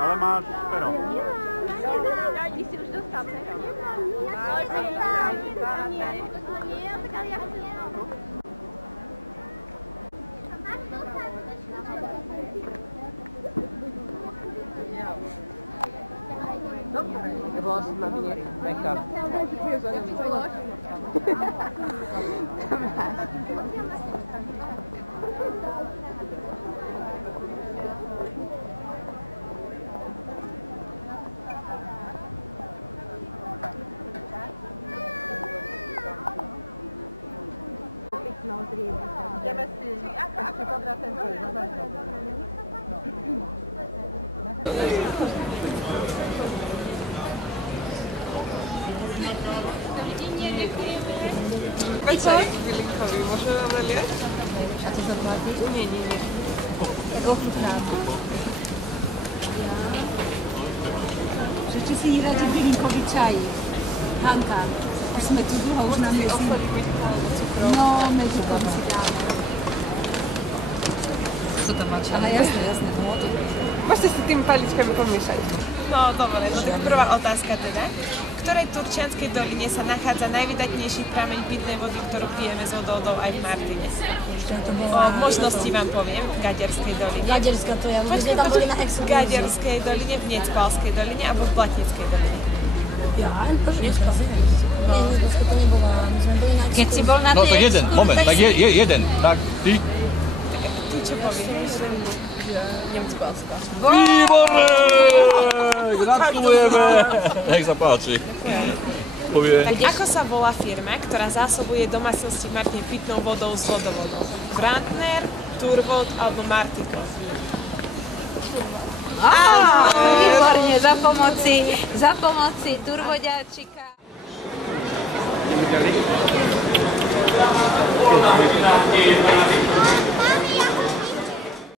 Ale máš pero. Ty si už dostal pero. Nie, tak ale ja chcem. Ik was maar meneer Becker. Ideme si pobrať ten svoj. Večaj bylinkový, môžeme vám naliať? A to zaplatíš? Nie. Tak ochutnám. Že si dáte bylinkový čaj. Hanka, už sme tu dlho, už nám myslím. No, medzi tom si dáme. Čo tam máš? Aha, jasné, no to Môžete si tým chvaličkami pomýšľať. No dobre, no tak prvá otázka teda. V ktorej turčianskej doline sa nachádza najvydatnejší prameň pitnej vody, ktorú pijeme z vodou aj v Martine? O možnosti vám poviem, v Gaďarskej doline. Gaďarská to ja, Počkaj, v Gaďarskej doline, v Necpalskej doline alebo v Blatnickej doline. Keď si bol na tej... No tak jeden, moment, tak jeden, tak ty? Ty čo povieš? Necpalská. Výborné! Gratulujeme! Nech sa páči. Tak ako sa volá firma, ktorá zásobuje domácnosti v Martine pitnou vodou z vodovodov? Brandner, Turvod alebo Martikos? Výborne, za pomoci Turvodiačika. Polná hodina je 12.